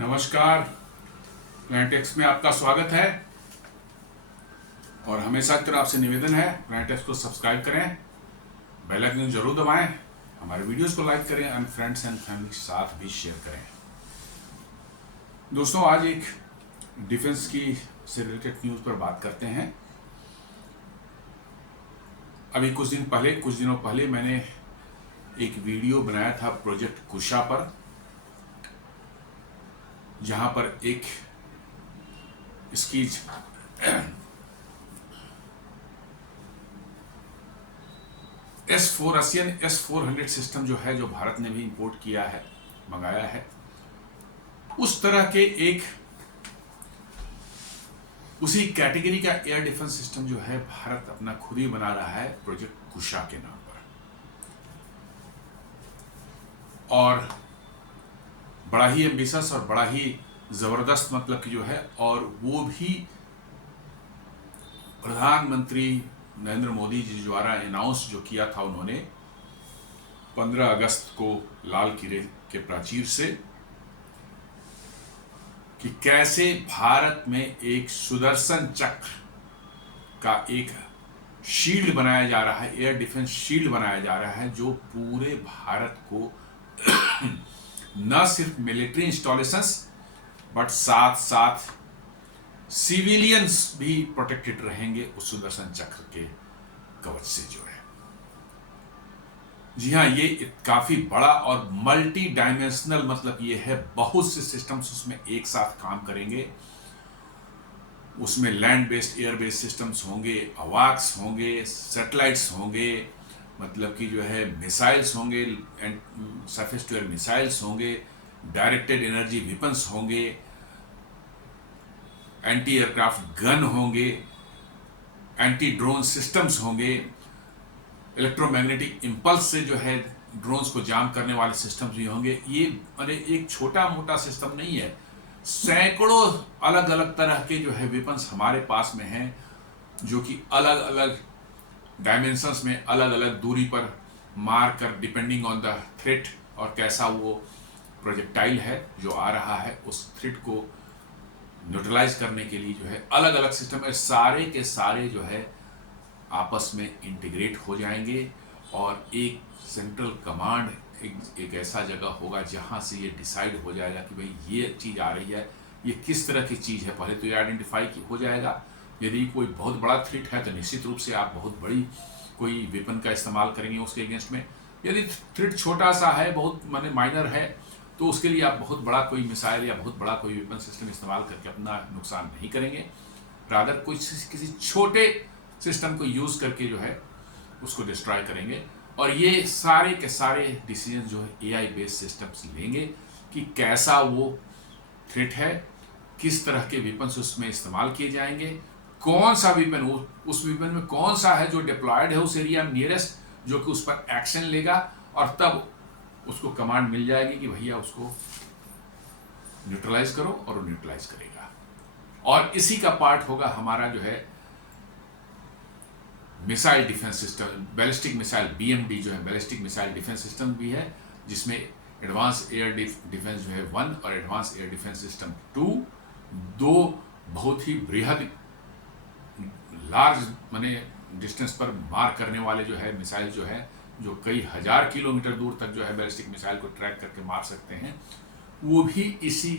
नमस्कार। प्लानेटेक्स में आपका स्वागत है और हमेशा की तरह आपसे निवेदन है प्लानेटेक्स को सब्सक्राइब करें, बेल आइकन जरूर दबाएं, हमारे वीडियोस को लाइक करें और फ्रेंड्स एंड फैमिली के साथ भी शेयर करें। दोस्तों, आज एक डिफेंस की से रिलेटेड न्यूज़ पर बात करते हैं। अभी कुछ दिनों पहले मैंने एक वीडियो बनाया था प्रोजेक्ट कुशा पर, जहां पर एक इसकी रशियन S-400 सिस्टम जो है, जो भारत ने भी इंपोर्ट किया है, मंगाया है, उस तरह के एक उसी कैटेगरी का एयर डिफेंस सिस्टम जो है भारत अपना खुद ही बना रहा है प्रोजेक्ट कुशा के नाम पर। और बड़ा ही एम्बिशियस और बड़ा ही जबरदस्त मतलब कि जो है, और वो भी प्रधानमंत्री नरेंद्र मोदी जी द्वारा अनाउंस जो किया था उन्होंने 15 अगस्त को लाल किले के प्राचीर से, कि कैसे भारत में एक सुदर्शन चक्र का एक शील्ड बनाया जा रहा है, एयर डिफेंस शील्ड बनाया जा रहा है, जो पूरे भारत को न सिर्फ मिलिट्री इंस्टॉलेशंस बट साथ साथ सिविलियंस भी प्रोटेक्टेड रहेंगे उस सुदर्शन चक्र के कवच से जो है। जी हाँ, ये काफी बड़ा और मल्टी डायमेंशनल मतलब ये है, बहुत से सिस्टम्स उसमें एक साथ काम करेंगे। उसमें land based air based systems होंगे, अवाक्स होंगे, सैटेलाइट्स होंगे, मतलब कि जो है मिसाइल्स होंगे, सरफेस टू एयर मिसाइल्स होंगे, डायरेक्टेड एनर्जी वेपन्स होंगे, एंटी एयरक्राफ्ट गन होंगे, एंटी ड्रोन सिस्टम्स होंगे, इलेक्ट्रोमैग्नेटिक इंपल्स से जो है ड्रोन्स को जाम करने वाले सिस्टम्स भी होंगे। ये एक छोटा मोटा सिस्टम नहीं है, सैकड़ों अलग अलग तरह के जो है वेपन्स हमारे पास में हैं, जो कि अलग अलग डायमेंशंस में अलग अलग दूरी पर मार कर, डिपेंडिंग ऑन द थ्रेट और कैसा वो प्रोजेक्टाइल है जो आ रहा है, उस थ्रेट को न्यूट्रलाइज करने के लिए जो है अलग अलग सिस्टम है। सारे के सारे जो है आपस में इंटीग्रेट हो जाएंगे और एक सेंट्रल कमांड, एक ऐसा जगह होगा जहां से ये डिसाइड हो जाएगा कि भाई ये चीज़ आ रही है, ये किस तरह की चीज़ है। पहले तो ये आइडेंटिफाई हो जाएगा। यदि कोई बहुत बड़ा थ्रेट है तो निश्चित रूप से आप बहुत बड़ी कोई वेपन का इस्तेमाल करेंगे उसके अगेंस्ट में। यदि थ्रेट छोटा सा है, बहुत माने माइनर है, तो उसके लिए आप बहुत बड़ा कोई मिसाइल या बहुत बड़ा कोई वेपन सिस्टम इस्तेमाल करके अपना नुकसान नहीं करेंगे। रादर कोई किसी छोटे सिस्टम को यूज करके जो है उसको डिस्ट्रॉय करेंगे। और ये सारे के सारे डिसीजन जो है एआई बेस्ड सिस्टम्स लेंगे कि कैसा वो थ्रेट है, किस तरह के वेपन्स उसमें इस्तेमाल किए जाएंगे, कौन सा वेपन, उस वेपन में कौन सा है जो डिप्लॉयड है उस एरिया में नियरेस्ट, जो कि उस पर एक्शन लेगा, और तब उसको कमांड मिल जाएगी कि भैया उसको न्यूट्रलाइज करो, और वो न्यूट्रलाइज करेगा। और इसी का पार्ट होगा हमारा जो है missile defence system, ballistic missile BMD जो है बैलिस्टिक मिसाइल डिफेंस सिस्टम भी है, जिसमें एडवांस एयर डिफेंस जो है 1 और एडवांस एयर डिफेंस सिस्टम 2, दो बहुत ही बृहद लार्ज माने डिस्टेंस पर मार करने वाले जो है मिसाइल जो है, जो कई हजार किलोमीटर दूर तक जो है बैलिस्टिक मिसाइल को ट्रैक करके मार सकते हैं, वो भी इसी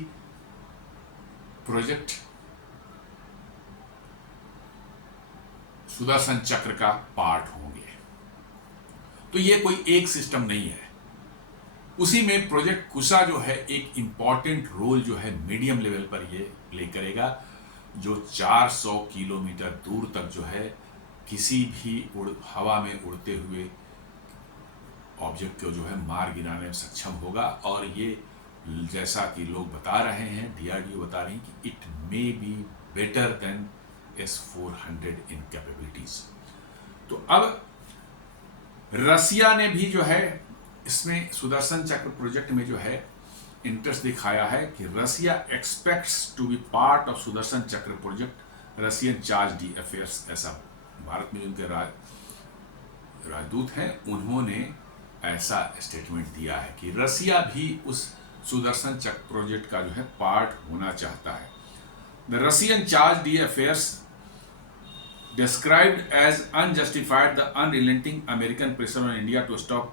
प्रोजेक्ट सुदर्शन चक्र का पार्ट होंगे। तो ये कोई एक सिस्टम नहीं है। उसी में प्रोजेक्ट कुशा जो है एक इंपॉर्टेंट रोल जो है मीडियम लेवल पर ये प्ले करेगा, जो 400 किलोमीटर दूर तक जो है किसी भी हवा में उड़ते हुए ऑब्जेक्ट को जो है मार गिराने में सक्षम होगा। और ये जैसा कि लोग बता रहे हैं, DRDO बता रही हैं कि it may be better than S-400 in capabilities. तो अब रसिया ने भी जो है इसमें सुदर्शन चक्र प्रोजेक्ट में जो है इंटरेस्ट दिखाया है कि Russia expects to be part of Sudarshan Chakra project. Russian charge d' affaires, ऐसा भारत में उनके राजदूत हैं, उन्होंने ऐसा स्टेटमेंट दिया है कि रसिया भी उस सुदर्शन चक्र प्रोजेक्ट का जो है पार्ट होना चाहता है। The Russian charge d' affairs described as unjustified the unrelenting American pressure on India to stop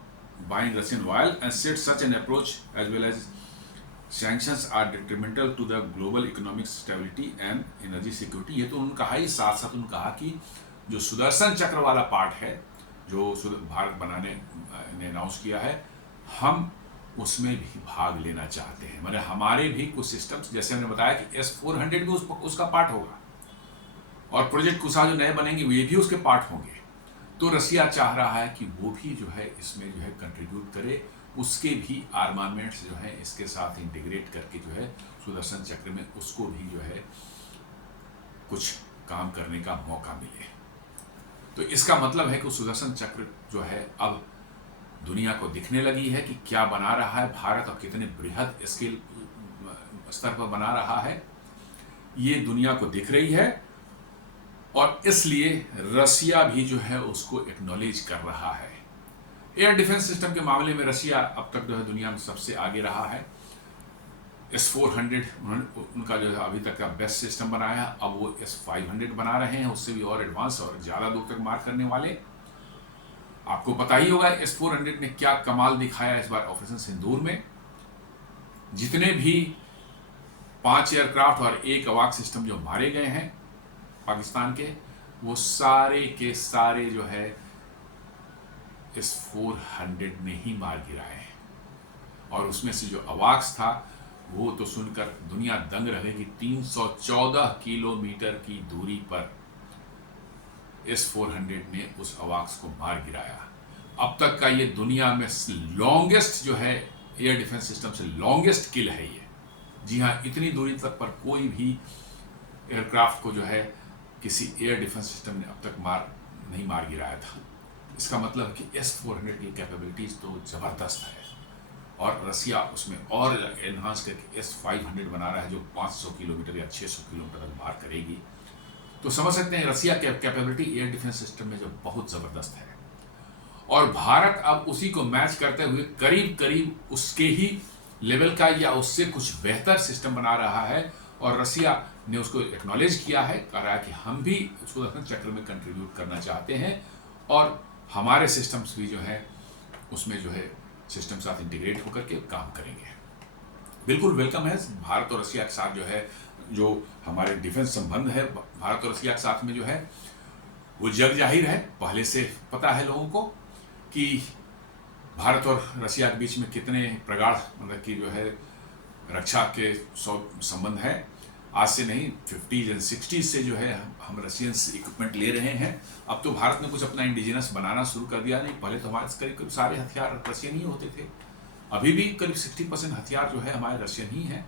buying Russian oil and said such an approach as well as sanctions are detrimental to the global economic stability and energy security। ये तो उन्होंने कहा ही, साथ साथ उन्होंने कहा कि जो सुदर्शन चक्र वाला पार्ट है जो भारत बनाने ने अनाउंस किया है, हम उसमें भी भाग लेना चाहते हैं। मतलब हमारे भी कुछ सिस्टम्स, जैसे हमने बताया कि S-400 भी उसका पार्ट होगा और प्रोजेक्ट कुशा जो नए बनेंगे वे भी उसके पार्ट होंगे। तो रसिया चाह रहा है कि वो भी जो है इसमें जो है कंट्रीब्यूट करे, उसके भी आर्मामेंट्स जो है इसके साथ इंटीग्रेट करके जो है सुदर्शन चक्र में उसको भी जो है कुछ काम करने का मौका मिले। तो इसका मतलब है कि सुदर्शन चक्र जो है अब दुनिया को दिखने लगी है कि क्या बना रहा है भारत और कितने बृहद स्केल स्तर पर बना रहा है, ये दुनिया को दिख रही है। और इसलिए रसिया भी जो है उसको एक्नॉलेज कर रहा है। एयर डिफेंस सिस्टम के मामले में रसिया अब तक जो है दुनिया में सबसे आगे रहा है। S-400 उनका जो है अभी तक का बेस्ट सिस्टम बनाया है, अब वो S-500 बना रहे हैं, उससे भी और एडवांस और ज़्यादा दूर तक मार करने वाले। आपको पता ही होगा S-400 ने क्या कमाल दिखाया इस बार ऑपरेशन सिंदूर में। जितने भी 5 एयरक्राफ्ट और 1 अवाक सिस्टम जो मारे गए हैं पाकिस्तान के, वो सारे के सारे जो है S-400 ने ही मार गिराए हैं। और उसमें से जो अवाक्स था वो तो सुनकर दुनिया दंग रह गई कि 314 किलोमीटर की दूरी पर S-400 ने उस अवाक्स को मार गिराया। अब तक का ये दुनिया में लॉन्गेस्ट जो है एयर डिफेंस सिस्टम से लॉन्गेस्ट किल है ये। जी हाँ, इतनी दूरी तक पर कोई भी एयरक्राफ्ट को जो है किसी एयर डिफेंस सिस्टम ने अब तक नहीं मार गिराया था। इसका मतलब कि S-400 की कैपेबिलिटीज तो ज़बरदस्त है और रसिया उसमें और एनहांस करके S-500 बना रहा है जो 500 किलोमीटर या 600 किलोमीटर तक मार करेगी। तो समझ सकते हैं रसिया की कैपेबिलिटी एयर डिफेंस सिस्टम में जो बहुत ज़बरदस्त है। और भारत अब उसी को मैच करते हुए करीब करीब उसके ही लेवल का या उससे कुछ बेहतर सिस्टम बना रहा है और रसिया ने उसको एक्नॉलेज किया है, कह रहा है कि हम भी सुदर्शन चक्र में कंट्रीब्यूट करना चाहते हैं और हमारे सिस्टम्स भी जो है उसमें जो है सिस्टम साथ इंटीग्रेट होकर के काम करेंगे। बिल्कुल वेलकम है भारत और रसिया के साथ जो है जो हमारे डिफेंस संबंध है भारत और रसिया के साथ में जो है वो जग जाहिर है। पहले से पता है लोगों को कि भारत और रसिया के बीच में कितने प्रगाढ़ मतलब कि जो है रक्षा के संबंध है। आज से नहीं 50s and 60s से जो है हम रशियंस इक्विपमेंट ले रहे हैं। अब तो भारत ने कुछ अपना इंडिजिनस बनाना शुरू कर दिया। नहीं, पहले तो हमारे करीब सारे हथियार रशियन ही होते थे। अभी भी करीब 60% हथियार जो है हमारे रशियन ही है।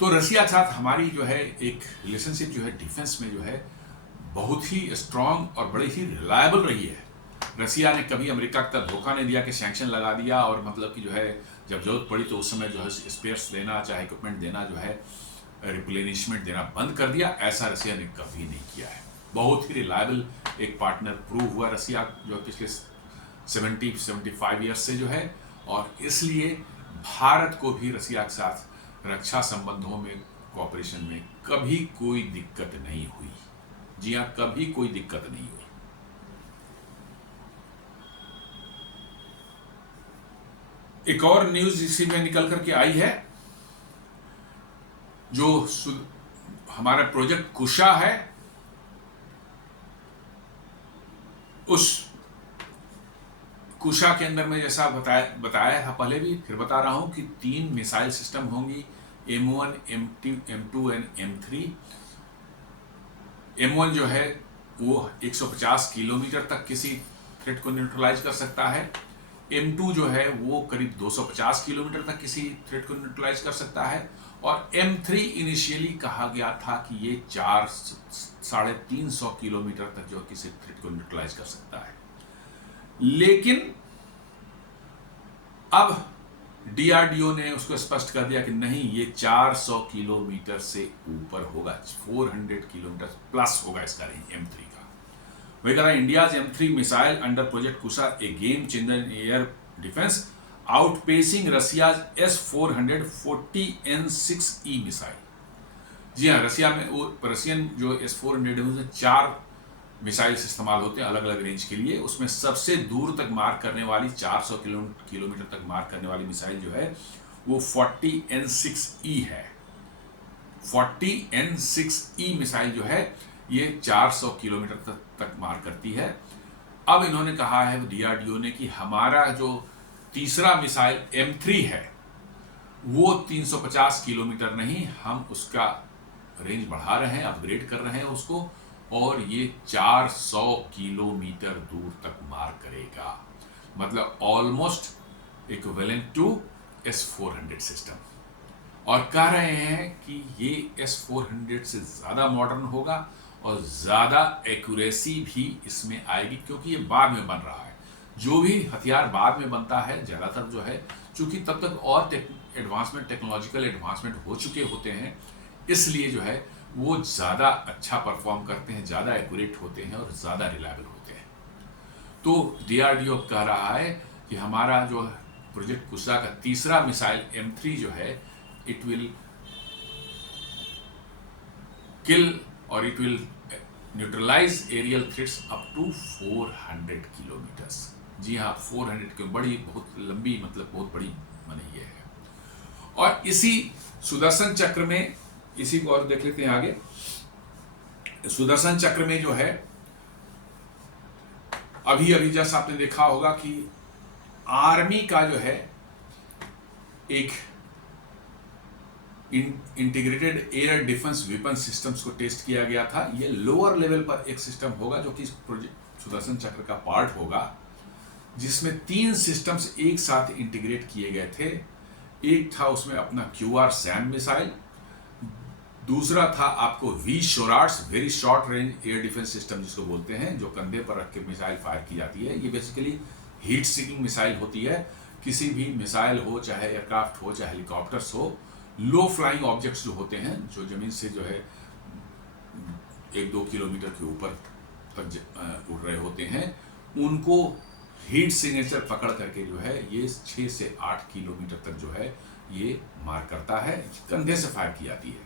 तो रशिया के साथ हमारी जो है एक रिलेशनशिप जो है डिफेंस में जो है बहुत ही स्ट्रांग और बड़ी ही रिलायबल रही है। रसिया ने कभी अमेरिका तक धोखा नहीं दिया कि सैंक्शन लगा दिया और मतलब कि जो है जब जरूरत पड़ी तो उस समय जो है स्पेयर्स देना चाहे इक्विपमेंट देना जो है रिप्लेनिशमेंट देना बंद कर दिया। ऐसा रसिया ने कभी नहीं किया है। बहुत ही रिलायबल एक पार्टनर प्रूव हुआ रसिया जो पिछले 70-75 ईयर्स से जो है। और इसलिए भारत को भी रसिया के साथ रक्षा संबंधों में कोऑपरेशन में कभी कोई दिक्कत नहीं हुई। जी हाँ, कभी कोई दिक्कत नहीं हुई। एक और न्यूज इसी में निकल करके आई है, जो हमारा प्रोजेक्ट कुशा है उस कुशा के अंदर में जैसा बताया था पहले भी फिर बता रहा हूं कि 3 मिसाइल सिस्टम होंगी, M1, M2 and M3। M1 जो है वो 150 किलोमीटर तक किसी थ्रेट को न्यूट्रलाइज कर सकता है। M2 जो है वो करीब 250 किलोमीटर तक किसी थ्रेट को न्यूट्रलाइज कर सकता है। और M3 इनिशियली कहा गया था कि ये 400-350 किलोमीटर तक जो किसी थ्रेट को न्यूट्रलाइज कर सकता है। लेकिन अब DRDO ने उसको स्पष्ट कर दिया कि नहीं, ये 400 किलोमीटर से ऊपर होगा, 400 किलोमीटर प्लस होगा इसका रेंज M3 का। वही कह रहा है India's M3 missile under project Kusha a game changer in air defence outpacing Russia's S-400 40N6E missile. जी हाँ, रसिया में वो रशियन जो S-400 है उसमें 4 मिसाइल्स इस्तेमाल होते हैं अलग अलग रेंज के लिए। उसमें सबसे दूर तक मार करने वाली 400 किलोमीटर तक मार करने वाली मिसाइल जो है वो 40N6E है। 40N6E मिसाइल जो है ये 400 किलोमीटर तक मार करती है। अब इन्होंने कहा है DRDO ने कि हमारा जो तीसरा मिसाइल M3 है वो 350 किलोमीटर नहीं, हम उसका रेंज बढ़ा रहे हैं, अपग्रेड कर रहे हैं उसको, और ये 400 किलोमीटर दूर तक मार करेगा। मतलब almost equivalent to S-400 system. और कह रहे हैं कि ये S-400 से ज़्यादा मॉडर्न होगा और ज़्यादा एक्यूरेसी भी इसमें आएगी, क्योंकि ये बाद में बन रहा है। जो भी हथियार बाद में बनता है ज़्यादातर जो है, चूँकि तब तक और टेक्नोलॉजिकल एडवांसमेंट हो चुके होते हैं, इसलिए जो है वो ज़्यादा अच्छा परफॉर्म करते हैं, ज़्यादा एक्यूरेट होते हैं और ज़्यादा रिलायबल होते हैं। तो DRDO कह रहा है कि हमारा जो प्रोजेक्ट कुशा का तीसरा मिसाइल M3 जो है, इट विल किल और it will neutralise aerial threats up to 400 kilometres. जी हाँ, 400 की बड़ी, बहुत लंबी, मतलब बहुत बड़ी माने ये है। और इसी सुदर्शन चक्र में, इसी को और देख लेते हैं आगे। सुदर्शन चक्र में जो है अभी जैसा आपने देखा होगा कि आर्मी का जो है एक integrated air defence weapon systems को टेस्ट किया गया था। ये लोअर लेवल पर एक सिस्टम होगा जो कि इस प्रोजेक्ट सुदर्शन चक्र का पार्ट होगा, जिसमें 3 सिस्टम्स एक साथ इंटीग्रेट किए गए थे। एक था उसमें अपना QR-SAM मिसाइल, दूसरा था आपको V-SHORAD, very short range air defence system जिसको बोलते हैं, जो कंधे पर रख के मिसाइल फायर की जाती है। ये बेसिकली हीट सीकिंग मिसाइल होती है। किसी भी मिसाइल हो, चाहे एयरक्राफ्ट हो, चाहे हेलीकॉप्टर्स हो, लो फ्लाइंग ऑब्जेक्ट्स जो होते हैं, जो जमीन से जो है 1-2 किलोमीटर के ऊपर तक उड़ रहे होते हैं, उनको हीट सिग्नेचर पकड़ करके जो है ये 6 से 8 किलोमीटर तक जो है ये मार करता है, कंधे से फायर की जाती है।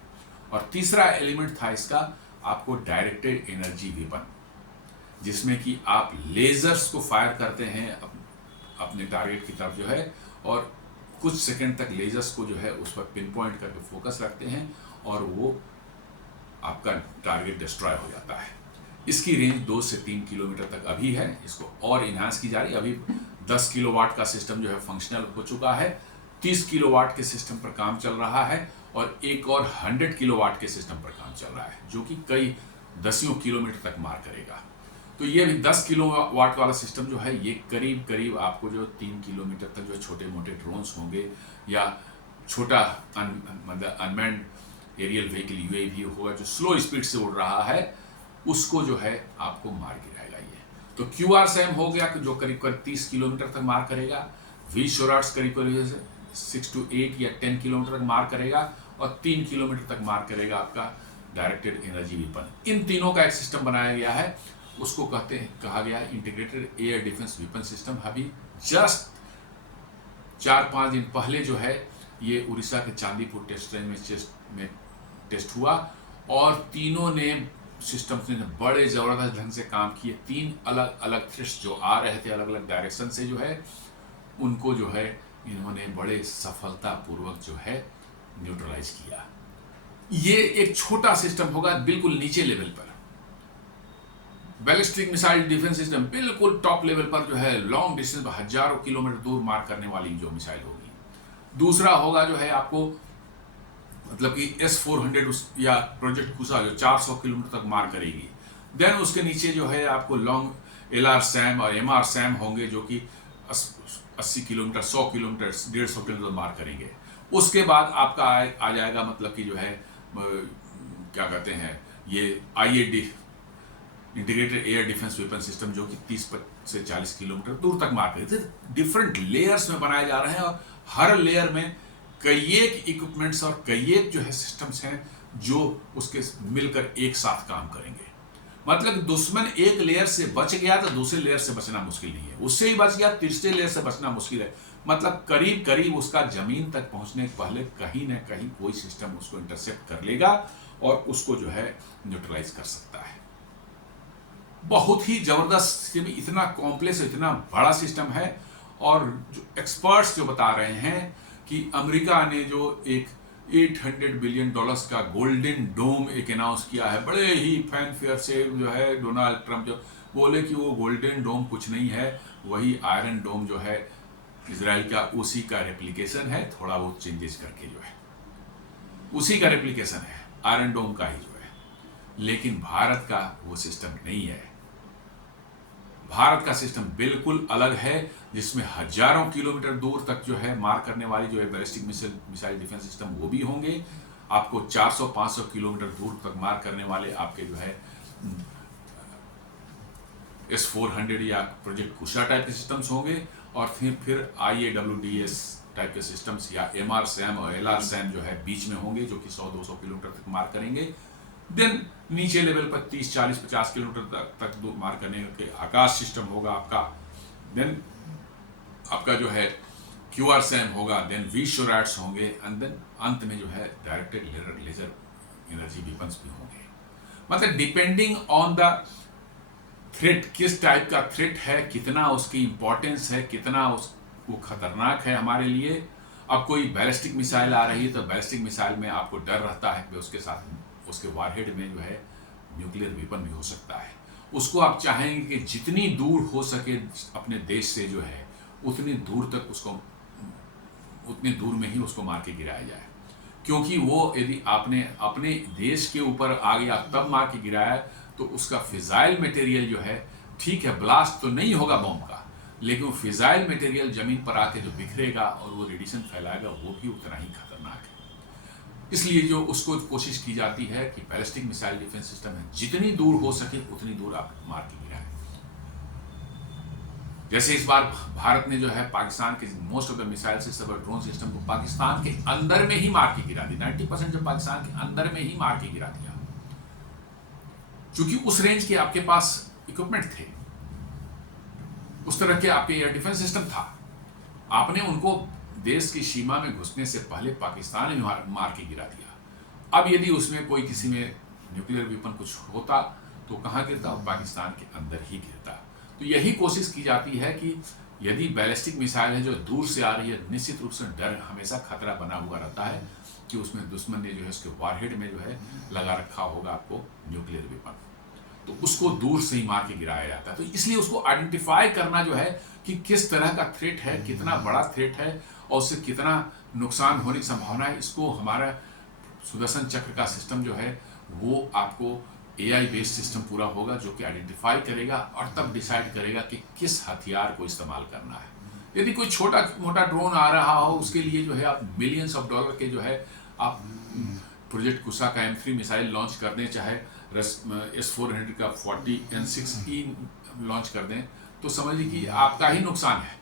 और तीसरा एलिमेंट था इसका आपको डायरेक्टेड एनर्जी वेपन, जिसमें कि आप लेजर्स को फायर करते हैं अपने टारगेट की तरफ जो है, और कुछ सेकंड तक लेजर्स को जो है उस पर पिन पॉइंट करके फोकस रखते हैं और वो आपका टारगेट डिस्ट्रॉय हो जाता है। इसकी रेंज 2 से 3 किलोमीटर तक अभी है, इसको और इन्हांस की जा रही है। अभी 10 किलोवाट का सिस्टम जो है फंक्शनल हो चुका है, 30 किलोवाट के सिस्टम पर काम चल रहा है, और एक और 100 किलोवाट के सिस्टम पर काम चल रहा है, जो कि कई दसियों किलोमीटर तक मार करेगा। तो ये भी 10 किलोवाट वाला सिस्टम जो है, ये करीब करीब आपको जो 3 किलोमीटर तक जो छोटे मोटे ड्रोन्स होंगे या छोटा मतलब अनमैन्ड एरियल व्हीकल UAV होगा जो स्लो स्पीड से उड़ रहा है, उसको जो है आपको मार गिराएगा ये। तो QR-SAM हो गया जो करीब करीब 30 किलोमीटर तक मार करेगा। V-SHORAD करीब करीब 6 to 8 या 10 किलोमीटर तक मार करेगा, और 3 किलोमीटर तक मार करेगा आपका डायरेक्टेड एनर्जी वेपन। इन तीनों का एक सिस्टम बनाया गया है, उसको कहा गया है integrated air defence weapon system. अभी जस्ट 4-5 दिन पहले जो है ये उड़ीसा के चांदीपुर टेस्ट रेंज में टेस्ट हुआ, और तीनों ने सिस्टम्स ने बड़े ज़बरदस्त ढंग से काम किए। 3 अलग अलग थ्रेट्स जो आ रहे थे अलग अलग डायरेक्शन से जो है, उनको जो है इन्होंने बड़े सफलतापूर्वक जो है न्यूट्रलाइज किया। ये एक छोटा सिस्टम होगा बिल्कुल नीचे लेवल पर, बैलिस्टिक मिसाइल डिफेंस सिस्टम बिल्कुल टॉप लेवल पर जो है लॉन्ग डिस्टेंस पर हजारों किलोमीटर दूर मार करने वाली जो मिसाइल होगी। दूसरा होगा जो है आपको मतलब कि S-400 या प्रोजेक्ट कुशा जो 400 किलोमीटर तक मार करेगी। देन उसके नीचे जो है आपको लॉन्ग LR-SAM और MR-SAM होंगे जो कि 80 किलोमीटर, 100 किलोमीटर, 150 किलोमीटर मार करेंगे। उसके बाद आपका आ जाएगा मतलब कि जो है क्या कहते हैं ये IAD integrated air defence weapon system, जो कि 30 से 40 किलोमीटर दूर तक मार करेंगे। डिफरेंट लेयर्स में बनाए जा रहे हैं, और हर लेयर में कई एक इक्विपमेंट्स और कई एक जो है सिस्टम्स हैं जो उसके मिलकर एक साथ काम करेंगे। मतलब दुश्मन एक लेयर से बच गया तो दूसरे लेयर से बचना मुश्किल नहीं है, उससे ही बच गया तीसरे लेयर से बचना मुश्किल है। मतलब करीब करीब उसका जमीन तक पहुंचने के पहले कहीं ना कहीं कोई सिस्टम उसको इंटरसेप्ट कर लेगा और उसको जो है न्यूट्रलाइज कर सकता है। बहुत ही जबरदस्त सिस्टम, इतना कॉम्प्लेक्स, इतना बड़ा सिस्टम है। और जो एक्सपर्ट्स जो बता रहे हैं कि अमेरिका ने जो एक $800 बिलियन का गोल्डन डोम एक अनाउंस किया है, बड़े ही फैनफेयर से जो है डोनाल्ड ट्रंप जो बोले कि वो गोल्डन डोम कुछ नहीं है, वही आयरन डोम जो है इजराइल का उसी का रेप्लिकेशन है, थोड़ा बहुत चेंजेस करके जो है उसी का रेप्लिकेशन है, आयरन डोम का ही जो है। लेकिन भारत का वो सिस्टम नहीं है। भारत का सिस्टम बिल्कुल अलग है, जिसमें हजारों किलोमीटर दूर तक जो है मार करने वाली जो है बैलिस्टिक मिसाइल डिफेंस सिस्टम वो भी होंगे। आपको 400-500 किलोमीटर दूर तक मार करने वाले आपके जो है S-400 या प्रोजेक्ट कुशा टाइप के सिस्टम्स होंगे। और फिर IAWDS टाइप के सिस्टम्स या MR-SAM और LR-SAM जो है बीच में होंगे, जो कि 100-200 किलोमीटर तक मार करेंगे। देन नीचे लेवल पर 30-40-50 किलोमीटर तक मार करने के आकाश सिस्टम होगा आपका। देन आपका जो है QR-SAM होगा, देन V-SHORADs होंगे, एंड देन अंत में जो है डायरेक्टेड लेजर एनर्जी वेपन्स भी होंगे। मतलब डिपेंडिंग ऑन द थ्रेट, किस टाइप का थ्रेट है, कितना उसकी इंपॉर्टेंस है, कितना वो खतरनाक है हमारे लिए। अब कोई बैलिस्टिक मिसाइल आ रही है तो बैलिस्टिक मिसाइल में आपको डर रहता है कि उसके साथ उसके वारहेड में जो है न्यूक्लियर वेपन भी हो सकता है। उसको आप चाहेंगे कि जितनी दूर हो सके अपने देश से जो है उतनी दूर तक उसको, उतनी दूर में ही उसको मार के गिराया जाए, क्योंकि वो यदि आपने अपने देश के ऊपर आ गया तब मार के गिराया तो उसका फिजाइल मटेरियल जो है, ठीक है ब्लास्ट तो नहीं होगा बॉम्ब का, लेकिन वो फिजाइल मटेरियल जमीन पर आके जो बिखरेगा और वो रेडिएशन फैलाएगा वो भी उतना ही खतरनाक है। इसलिए जो उसको कोशिश की जाती है कि बैलिस्टिक मिसाइल डिफेंस सिस्टम है, जितनी दूर हो सके उतनी दूर आप मार के गिराएं। जैसे इस बार भारत ने जो है पाकिस्तान के most of the missile system और ड्रोन सिस्टम को पाकिस्तान के अंदर में ही मार के गिरा दी। 90% जो पाकिस्तान के अंदर में ही मार के गिरा दिया, क्योंकि उस रेंज के आपके पास इक्विपमेंट थे, उस तरह के आपके एयर डिफेंस सिस्टम था। आपने उनको देश की सीमा में घुसने से पहले पाकिस्तान में मार के गिरा दिया। अब यदि उसमें कोई किसी में न्यूक्लियर वेपन कुछ होता तो कहाँ गिरता? पाकिस्तान के अंदर ही गिरता। तो यही कोशिश की जाती है कि यदि बैलिस्टिक मिसाइल है जो दूर से आ रही है, निश्चित रूप से डर, हमेशा खतरा बना हुआ रहता है कि उसमें दुश्मन ने जो है उसके वारहेड में जो है लगा रखा होगा आपको न्यूक्लियर वेपन, तो उसको दूर से ही मार के गिराया जाता है। तो इसलिए उसको आइडेंटिफाई करना जो है कि किस तरह का थ्रेट है, कितना बड़ा थ्रेट है और उससे कितना नुकसान होने की संभावना है, इसको हमारा सुदर्शन चक्र का सिस्टम जो है वो आपको AI बेस्ड सिस्टम पूरा होगा, जो कि आइडेंटिफाई करेगा और तब डिसाइड करेगा कि किस हथियार को इस्तेमाल करना है। यदि कोई छोटा मोटा ड्रोन आ रहा हो, उसके लिए जो है आप मिलियंस ऑफ डॉलर के जो है आप प्रोजेक्ट कुशा का M3 मिसाइल लॉन्च कर दें, चाहे S-400 का 40N6E लॉन्च कर दें, तो समझिए कि आपका ही नुकसान है,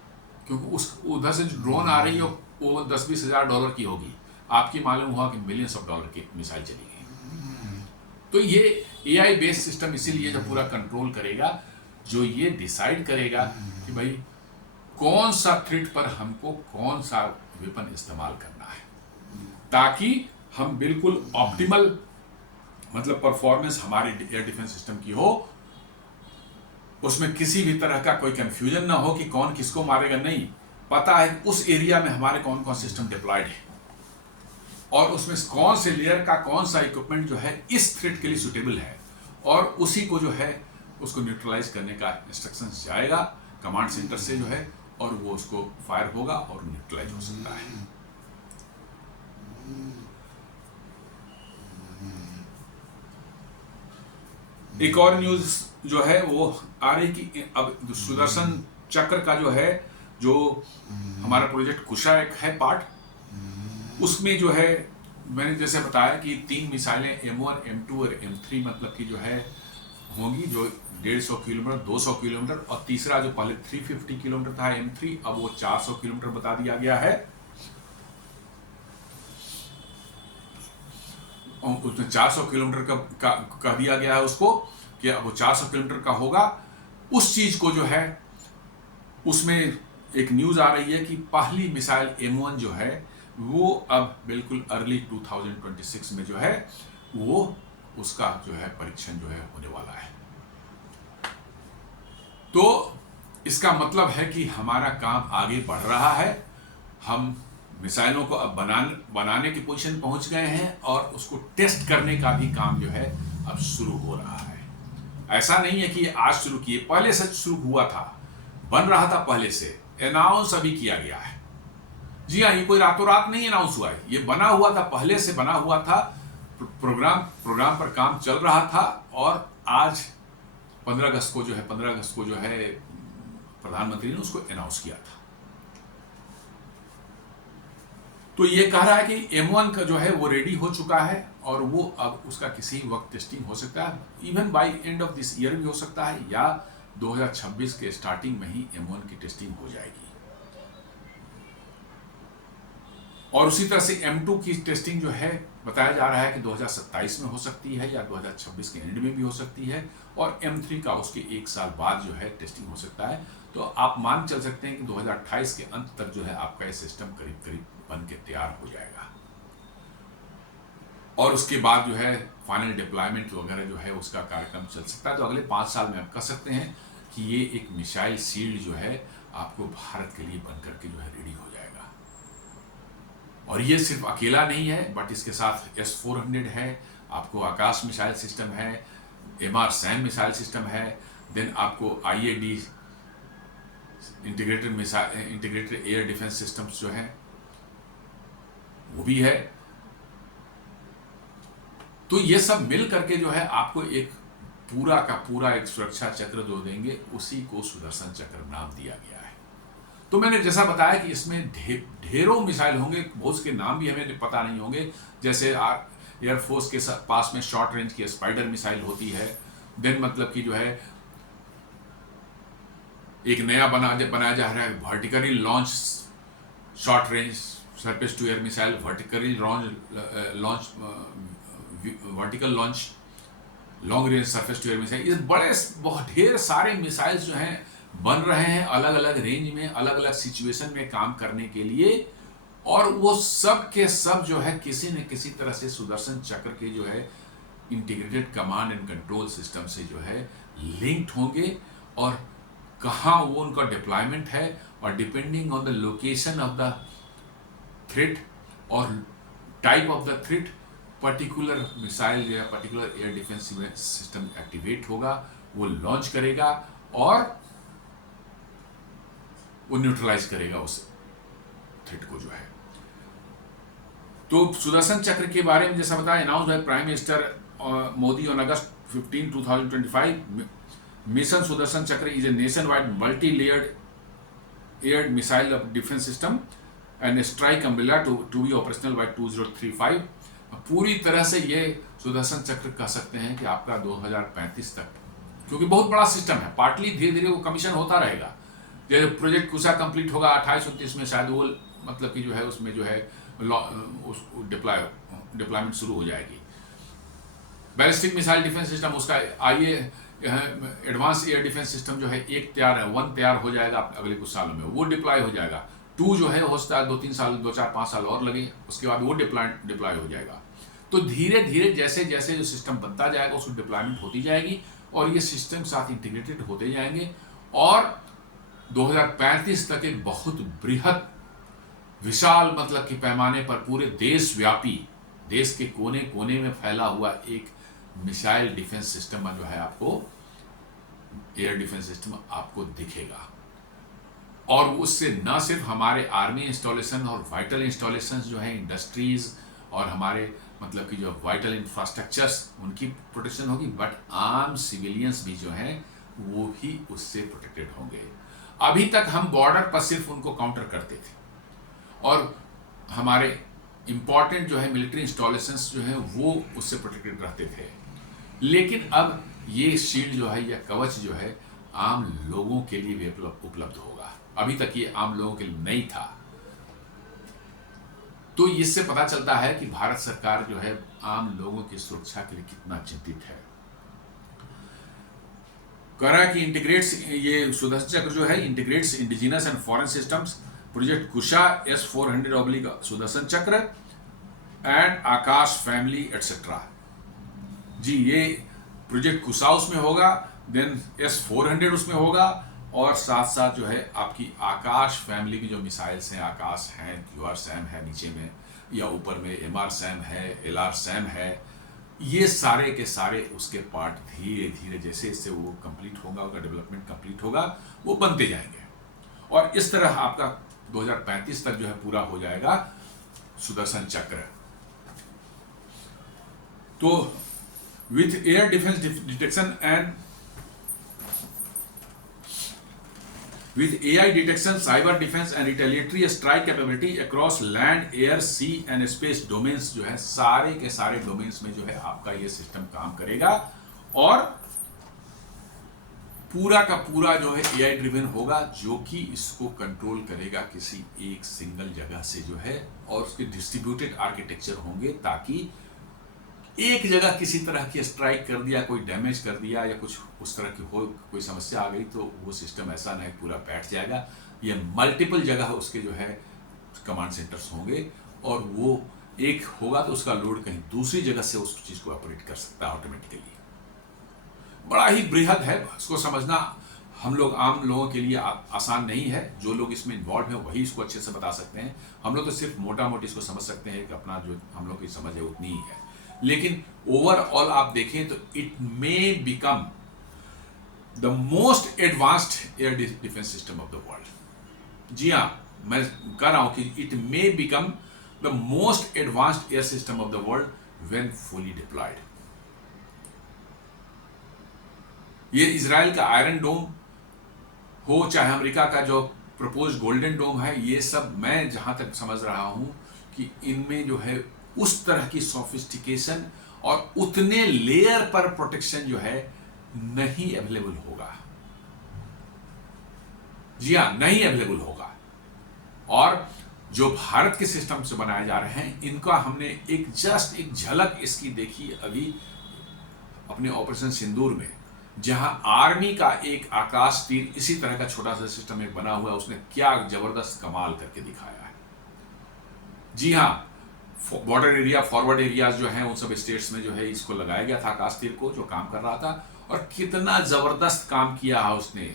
क्योंकि उस उधर से जो ड्रोन आ रही हो वो 10-20 हज़ार डॉलर की होगी, आपकी मालूम हुआ कि मिलियंस ऑफ डॉलर की मिसाइल चली गई। तो ये AI बेस्ड सिस्टम इसीलिए जो पूरा कंट्रोल करेगा, जो ये डिसाइड करेगा कि भाई कौन सा थ्रेट पर हमको कौन सा वेपन इस्तेमाल करना है, ताकि हम बिल्कुल ऑप्टिमल मतलब परफॉर्मेंस हमारे एयर डिफेंस सिस्टम की हो, उसमें किसी भी तरह का कोई कंफ्यूजन ना हो कि कौन किसको मारेगा। नहीं, पता है उस एरिया में हमारे कौन कौन सिस्टम डिप्लॉयड है और उसमें कौन से लेयर का कौन सा इक्विपमेंट जो है इस थ्रेट के लिए सुटेबल है, और उसी को जो है उसको न्यूट्रलाइज करने का इंस्ट्रक्शंस जाएगा कमांड सेंटर से जो है, और वो उसको फायर होगा और न्यूट्रलाइज हो सकता है। एक और न्यूज जो है वो आ रही कि अब सुदर्शन चक्र का जो है, जो हमारा प्रोजेक्ट कुशा एक है पार्ट, उसमें जो है मैंने जैसे बताया कि 3 मिसाइलें M1, M2 और M3 मतलब कि जो है होंगी, जो 150 किलोमीटर, 200 किलोमीटर, और तीसरा जो पहले 350 किलोमीटर था M3, अब वो 400 किलोमीटर बता दिया गया है। उसमें 400 किलोमीटर का कह दिया गया है उसको कि अब वो 400 किलोमीटर का होगा। उस चीज को जो है उसमें एक न्यूज़ आ रही है कि पहली मिसाइल M1 जो है वो अब बिल्कुल अर्ली 2026 में जो है वो उसका जो है परीक्षण जो है होने वाला है। तो इसका मतलब है कि हमारा काम आगे बढ़ रहा है। हम मिसाइलों को अब बनाने की पोजीशन पहुंच गए हैं और उसको टेस्ट करने का भी काम जो है अब शुरू हो रहा है। ऐसा नहीं है कि ये आज शुरू किए, पहले से शुरू हुआ था, बन रहा था पहले से, अनाउंस अभी किया गया है। जी हाँ, ये कोई रातों रात नहीं अनाउंस हुआ है, ये बना हुआ था, पहले से बना हुआ था। प्रोग्राम पर काम चल रहा था और आज 15 अगस्त को जो है प्रधानमंत्री ने उसको अनाउंस किया था। तो ये कह रहा है कि M1 का जो है वो रेडी हो चुका है और वो अब उसका किसी वक्त टेस्टिंग हो सकता है, even bye end of this year भी हो सकता है, या 2026 के स्टार्टिंग में ही M1 की टेस्टिंग हो जाएगी। और उसी तरह से M2 की टेस्टिंग जो है बताया जा रहा है कि 2027 में हो सकती है या 2026 के एंड में भी हो सकती है, और M3 का उसके 1 साल बाद जो है टेस्टिंग हो सकता है। तो आप मान चल सकते हैं कि 2028 के अंत तक जो है आपका ये सिस्टम करीब करीब बन के तैयार हो जाएगा, और उसके बाद जो है फाइनल डिप्लॉयमेंट वगैरह जो है उसका कार्यक्रम चल सकता है। तो अगले 5 साल में आप कह सकते हैं कि ये एक मिसाइल शील्ड जो है आपको भारत के लिए बन करके जो है रेडी हो जाएगा। और ये सिर्फ अकेला नहीं है, बट इसके साथ S-400 है, आपको आकाश मिसाइल सिस्टम है, MR-SAM मिसाइल सिस्टम है, देन आपको IAD integrated air defence systems जो है वो भी है। तो ये सब मिल करके जो है आपको एक पूरा का पूरा एक सुरक्षा चक्र जो देंगे, उसी को सुदर्शन चक्र नाम दिया गया है। तो मैंने जैसा बताया कि इसमें ढेरों मिसाइल होंगे, बहुत के नाम भी हमें पता नहीं होंगे। जैसे एयरफोर्स के पास में शॉर्ट रेंज की स्पाइडर मिसाइल होती है, देन मतलब कि जो है एक नया बनाया जा रहा है vertically launch short range surface to air missile, vertical launch long range surface to air missile. ये बहुत ढेर सारे मिसाइल्स जो हैं बन रहे हैं अलग अलग रेंज में, अलग अलग सिचुएशन में काम करने के लिए, और वो सब के सब जो है किसी न किसी तरह से सुदर्शन चक्र के जो है integrated command and control system से जो है लिंक्ड होंगे। और कहाँ वो उनका डिप्लॉयमेंट है, और depending on the location of the threat और type of the threat, particular missile या particular air defence system activate होगा, वो लॉन्च करेगा और वो न्यूट्रलाइज करेगा उस थ्रेट को जो है। तो सुदर्शन चक्र के बारे में जैसा बताया, announced by prime minister Modi on August 15, 2025। Mission Sudarshan Chakra is a nation wide multi layered air missile of defence system and strike umbrella to be operational by 2035। पूरी तरह से ये सुदर्शन चक्र कह सकते हैं कि आपका 2035 तक, क्योंकि बहुत बड़ा सिस्टम है, पार्टली धीरे धीरे वो कमीशन होता रहेगा। जैसे प्रोजेक्ट कुशा कंप्लीट होगा 28-29 में, शायद वो मतलब कि जो है उसमें जो है डिप्लॉयमेंट शुरू हो जाएगी। बैलिस्टिक मिसाइल डिफेंस सिस्टम उसका एडवांस एयर डिफेंस सिस्टम जो है एक तैयार है, 1 तैयार हो जाएगा अगले कुछ सालों में, वो डिप्लॉय हो जाएगा। 2 जो है हो सकता है 2-3 साल, 2-4-5 साल और लगे, उसके बाद वो डिप्लॉय हो जाएगा। तो धीरे धीरे जैसे जैसे जो सिस्टम बनता जाएगा उसको डिप्लॉयमेंट होती जाएगी और ये सिस्टम साथ इंटीग्रेटेड होते जाएंगे, और 2035 तक एक बहुत बृहद विशाल मतलब कि पैमाने पर पूरे देशव्यापी, देश के कोने कोने में फैला हुआ एक मिसाइल डिफेंस सिस्टम जो है आपको, एयर डिफेंस सिस्टम आपको दिखेगा। और उससे न सिर्फ हमारे आर्मी इंस्टॉलेशन और वाइटल इंस्टॉलेशंस जो है, इंडस्ट्रीज और हमारे मतलब कि जो वाइटल इंफ्रास्ट्रक्चर्स, उनकी प्रोटेक्शन होगी, बट आम सिविलियंस भी जो हैं वो भी उससे प्रोटेक्टेड होंगे। अभी तक हम बॉर्डर पर सिर्फ उनको काउंटर करते थे और हमारे इंपॉर्टेंट जो है मिलिट्री इंस्टॉलेशंस जो है वो उससे प्रोटेक्टेड रहते थे, लेकिन अब ये शील्ड जो है या कवच जो है आम लोगों के लिए भी उपलब्ध होगा। अभी तक ये आम लोगों के लिए नहीं था। तो इससे पता चलता है कि भारत सरकार जो है आम लोगों की सुरक्षा के लिए कितना चिंतित है। कह रहा है कि इंटीग्रेट्स, ये सुदर्शन चक्र जो है integrates indigenous and foreign systems, project Kusha S-400 Sudarshan Chakra and Akash family etcetera. जी, ये प्रोजेक्ट कुशा उसमें होगा, देन S-400 उसमें होगा, और साथ साथ जो है आपकी आकाश फैमिली की जो मिसाइल्स हैं, आकाश हैं, QR-SAM है नीचे में, या ऊपर में MR-SAM है, LR-SAM है, ये सारे के सारे उसके पार्ट धीरे धीरे जैसे इससे वो कंप्लीट होगा, उसका डेवलपमेंट कंप्लीट होगा, वो बनते जाएंगे, और इस तरह आपका 2035 तक जो है पूरा हो जाएगा सुदर्शन चक्र। तो with air defence detection and with AI detection, cyber defense and retaliatory strike capability across land, air, sea and space domains, जो है सारे के सारे डोमेन्स में जो है आपका ये सिस्टम काम करेगा, और पूरा का पूरा जो है AI ड्रिवन होगा, जो कि इसको कंट्रोल करेगा किसी एक सिंगल जगह से जो है, और उसके डिस्ट्रीब्यूटेड आर्किटेक्चर होंगे, ताकि एक जगह किसी तरह की स्ट्राइक कर दिया, कोई डैमेज कर दिया या कुछ उस तरह की हो, कोई समस्या आ गई, तो वो सिस्टम ऐसा नहीं पूरा बैठ जाएगा। ये मल्टीपल जगह उसके जो है कमांड सेंटर्स होंगे, और वो एक होगा तो उसका लोड कहीं दूसरी जगह से उस चीज़ को ऑपरेट कर सकता है ऑटोमेटिकली। बड़ा ही बृहद है, इसको समझना हम लोग आम लोगों के लिए आसान नहीं है। जो लोग इसमें इन्वॉल्व हैं वही इसको अच्छे से बता सकते हैं, हम लोग तो सिर्फ मोटा मोटी इसको समझ सकते हैं कि अपना जो हम लोग की समझ है उतनी ही है। लेकिन ओवरऑल आप देखें तो it may become the most advanced air defence system of the world. जी हाँ, मैं कह रहा हूं कि it may become the most advanced air system of the world when fully deployed. ये इजराइल का आयरन डोम हो, चाहे अमेरिका का जो प्रपोज गोल्डन डोम है, ये सब मैं जहां तक समझ रहा हूं कि इनमें जो है उस तरह की सोफिस्टिकेशन और उतने लेयर पर प्रोटेक्शन जो है नहीं अवेलेबल होगा। जी हां, नहीं अवेलेबल होगा। और जो भारत के सिस्टम से बनाए जा रहे हैं, इनका हमने एक झलक इसकी देखी अभी अपने ऑपरेशन सिंदूर में, जहां आर्मी का एक आकाश तीर इसी तरह का छोटा सा सिस्टम एक बना हुआ है, उसने क्या जबरदस्त कमाल करके दिखाया है। जी हां, बॉर्डर एरिया, फॉरवर्ड एरियाज जो हैं उन सब स्टेट्स में जो है इसको लगाया गया था आकाश तीर को, जो काम कर रहा था, और कितना जबरदस्त काम किया है उसने।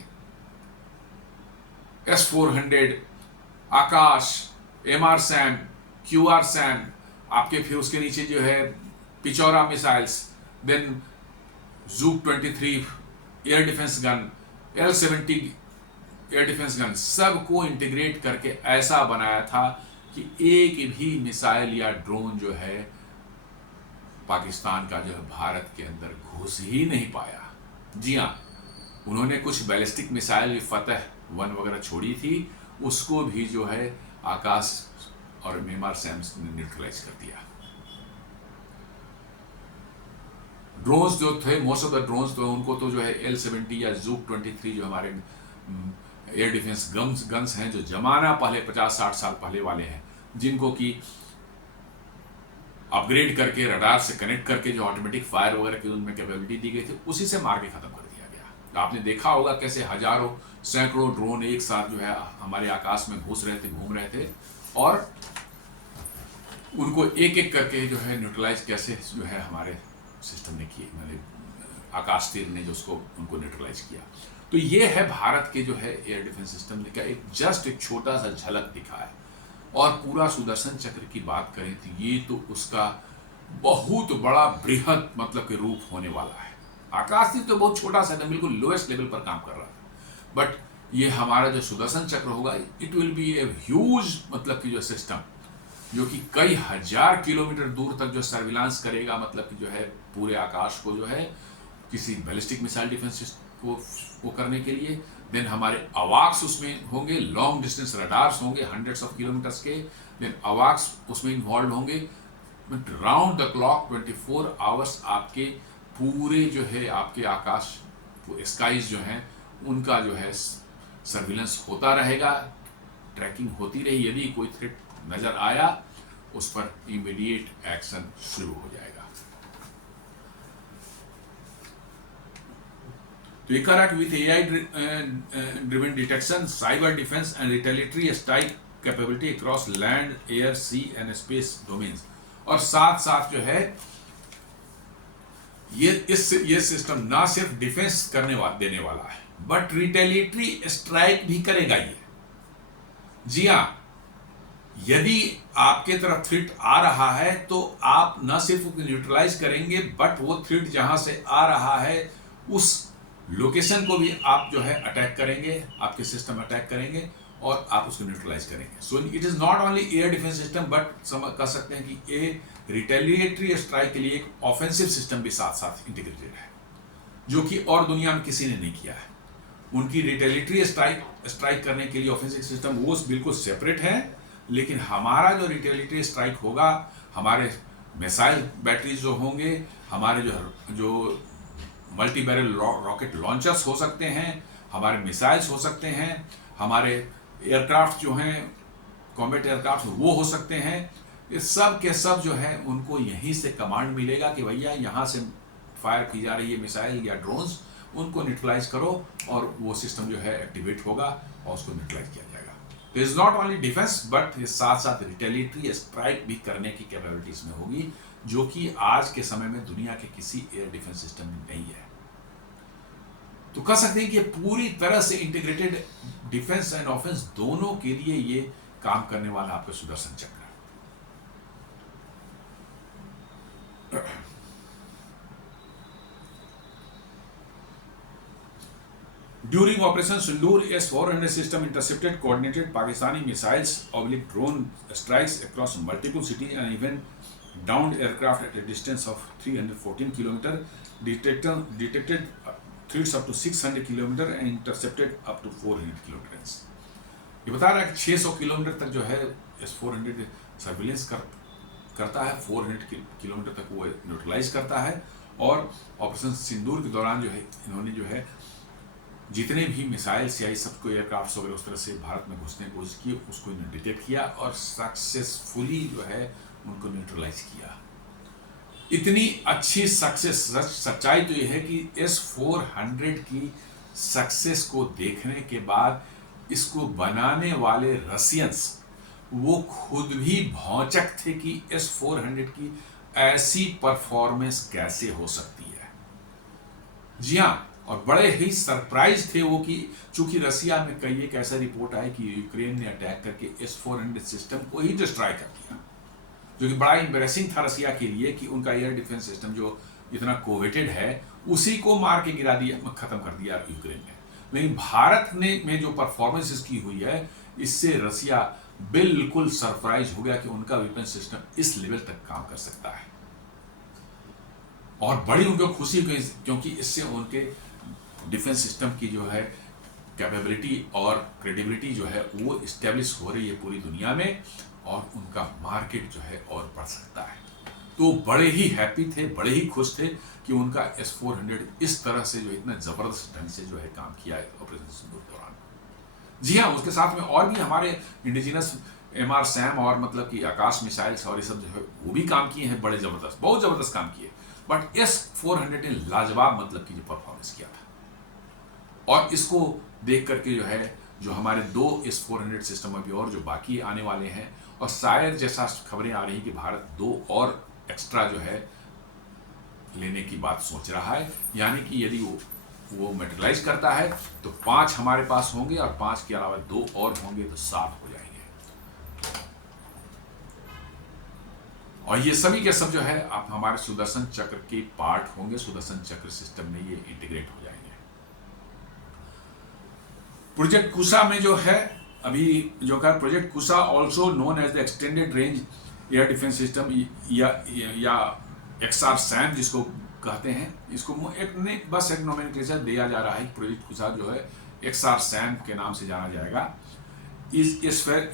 S-400, आकाश, MR-SAM, QR-SAM, आपके फिर उसके नीचे जो है Pechora missiles, then ZUK-23 air defence gun, L-70 air defence gun, सबको इंटीग्रेट करके ऐसा बनाया था कि एक भी मिसाइल या ड्रोन जो है पाकिस्तान का जो है भारत के अंदर घुस ही नहीं पाया। जी हाँ, उन्होंने कुछ बैलिस्टिक मिसाइल फतह-1 वगैरह छोड़ी थी, उसको भी जो है आकाश और MR-SAM ने न्यूट्रलाइज कर दिया। ड्रोन्स जो थे, मोस्ट ऑफ द ड्रोन्स तो उनको तो जो है L-70 या ZUK-23 जो हमारे एयर डिफेंस गन्स हैं, जो जमाना पहले 50-60 साल पहले वाले हैं, जिनको कि अपग्रेड करके रडार से कनेक्ट करके जो ऑटोमेटिक फायर वगैरह की उनमें कैपेबिलिटी दी गई थी, उसी से मार के खत्म कर दिया गया। आपने देखा होगा कैसे हजारों सैकड़ों ड्रोन एक साथ जो है हमारे आकाश में घुस रहे थे, घूम रहे थे, और उनको एक एक करके जो है न्यूट्रलाइज कैसे जो है हमारे सिस्टम ने किए, मतलब आकाश तीर ने जो उसको उनको न्यूट्रलाइज किया। तो ये है भारत के जो है एयर डिफेंस सिस्टम का एक छोटा सा झलक दिखा है। और पूरा सुदर्शन चक्र की बात करें तो ये तो उसका बहुत बड़ा बृहद मतलब के रूप होने वाला है। आकाश तीर तो बहुत छोटा सा था, बिल्कुल लोएस्ट लेवल पर काम कर रहा था, बट ये हमारा जो सुदर्शन चक्र होगा, it will be a huge मतलब कि जो सिस्टम, जो कि कई हजार किलोमीटर दूर तक जो सर्विलांस करेगा, मतलब कि जो है पूरे आकाश को जो है किसी बैलिस्टिक मिसाइल डिफेंस को करने के लिए। देन हमारे अवाक्स उसमें होंगे, लॉन्ग डिस्टेंस रडार्स होंगे हंड्रेड्स ऑफ किलोमीटर्स के, देन अवाक्स उसमें इन्वॉल्व होंगे। राउंड द क्लॉक 24 आवर्स आपके पूरे जो है आपके आकाश स्काईज जो हैं उनका जो है सर्विलेंस होता रहेगा, ट्रैकिंग होती रही। यदि कोई थ्रेट नजर आया उस पर इमीडिएट एक्शन शुरू हो जाएगा। तो ये कह रहा कि with AI driven detection, cyber defence and retaliatory strike capability across land, air, sea and space domains, और साथ साथ जो है ये सिस्टम ना सिर्फ डिफेंस देने वाला है, बट रिटेलिटरी स्ट्राइक भी करेगा ये। जी हाँ, यदि आपके तरफ थ्रेट आ रहा है तो आप न सिर्फ उसको न्यूट्रलाइज करेंगे, बट वो थ्रेट जहां से आ रहा है उस लोकेशन को भी आप जो है अटैक करेंगे, आपके सिस्टम अटैक करेंगे और आप उसको न्यूट्रलाइज करेंगे। So it is not only air defence system, but कह सकते हैं कि ये रिटेलिएटरी स्ट्राइक के लिए एक ऑफेंसिव सिस्टम भी साथ साथ इंटीग्रेटेड है, जो कि और दुनिया में किसी ने नहीं किया है। उनकी रिटेलिएटरी स्ट्राइक करने के लिए ऑफेंसिव सिस्टम वो बिल्कुल सेपरेट है, लेकिन हमारा जो रिटेलिएटरी स्ट्राइक होगा, हमारे मिसाइल बैटरीज जो होंगे, हमारे जो मल्टी बैरल रॉकेट लॉन्चर्स हो सकते हैं, हमारे मिसाइल्स हो सकते हैं, हमारे एयरक्राफ्ट जो हैं कॉम्बैट एयरक्राफ्ट वो हो सकते हैं, ये सब के सब जो है उनको यहीं से कमांड मिलेगा कि भैया यहाँ से फायर की जा रही है मिसाइल या ड्रोन्स, उनको न्यूट्रलाइज करो, और वो सिस्टम जो है एक्टिवेट होगा और उसको न्यूट्रलाइज किया जाएगा। तो is not only defence, but ये साथ साथ रिटेलिएटरी स्ट्राइक भी करने की कैपेबिलिटीज में होगी, जो कि आज के समय में दुनिया के किसी एयर डिफेंस सिस्टम में नहीं है। तो कह सकते हैं कि ये पूरी तरह से इंटीग्रेटेड डिफेंस एंड ऑफेंस दोनों के लिए ये काम करने वाला आपका सुदर्शन चक्र है। During Operation Sindoor, S-400 system intercepted coordinated Pakistani missiles/drone strikes across multiple cities and even downed aircraft at a distance of 314 km, detected threats up to 600 km and intercepted up to 400 km. ये बता रहा है कि 600 kilometre तक जो है S-400 surveillance करता है, 400 किलोमीटर तक वो न्यूट्रलाइज करता है, और ऑपरेशन सिंदूर के दौरान जो है इन्होंने जो है जितने भी मिसाइल्स या सबको एयरक्राफ्ट वगैरह उस तरह से भारत में घुसने की कोशिश की, उसको इन्होंने डिटेक्ट किया और सक्सेसफुली जो है उनको न्यूट्रलाइज किया। इतनी अच्छी सक्सेस, सच्चाई तो ये है कि S-400 की सक्सेस को देखने के बाद इसको बनाने वाले रशियंस वो खुद भी भौचक थे कि S-400 की ऐसी परफॉर्मेंस कैसे हो सकती है। जी हाँ, और बड़े ही सरप्राइज थे वो कि चूंकि रसिया में कई एक ऐसा रिपोर्ट आया कि यूक्रेन ने अटैक करके S-400 सिस्टम को ही डिस्ट्रॉय कर दिया, जो कि बड़ा एम्बैरेसिंग था रसिया के लिए कि उनका एयर डिफेंस सिस्टम जो इतना कोवेटेड है उसी को मार के गिरा दिया, खत्म कर दिया यूक्रेन ने। लेकिन भारत ने में जो परफॉर्मेंस इसकी हुई है, इससे रसिया बिल्कुल सरप्राइज हो गया कि उनका वेपन सिस्टम इस लेवल तक काम कर सकता है, और बड़ी उनको खुशी हुई क्योंकि इससे उनके डिफेंस सिस्टम की जो है कैपेबिलिटी और क्रेडिबिलिटी जो है वो इस्टेब्लिश हो रही है पूरी दुनिया में, और उनका मार्केट जो है और बढ़ सकता है। तो बड़े ही हैप्पी थे, बड़े ही खुश थे कि उनका S-400 इस तरह से जो इतना जबरदस्त ढंग से जो है काम किया है ऑपरेशन सिंदूर के दौरान। जी हाँ, उसके साथ में और भी हमारे इंडिजिनस MR SAM और मतलब कि आकाश मिसाइल्स और ये सब जो है वो भी काम किए हैं, बड़े जबरदस्त, बहुत जबरदस्त काम किए, बट S-400 ने लाजवाब मतलब कि जो परफॉर्मेंस किया था। और इसको देख करके जो है जो हमारे 2 S-400 सिस्टम अभी और जो बाकी आने वाले हैं, और शायद जैसा खबरें आ रही कि भारत 2 और एक्स्ट्रा जो है लेने की बात सोच रहा है, यानी कि यदि वो मटेरियलाइज करता है तो 5 हमारे पास होंगे और 5 के अलावा 2 और होंगे तो 7 हो जाएंगे, और ये सभी के सब जो है आप हमारे सुदर्शन चक्र के पार्ट होंगे। सुदर्शन चक्र सिस्टम में ये इंटीग्रेट हो जाएंगे। प्रोजेक्ट कुशा में जो है अभी जो का project Kusha also known as the extended range air defence system या XR SAM जिसको कहते हैं, इसको बस एक नोमेनक्लेचर दिया जा रहा है। प्रोजेक्ट कुशा जो है XR SAM के नाम से जाना जाएगा। is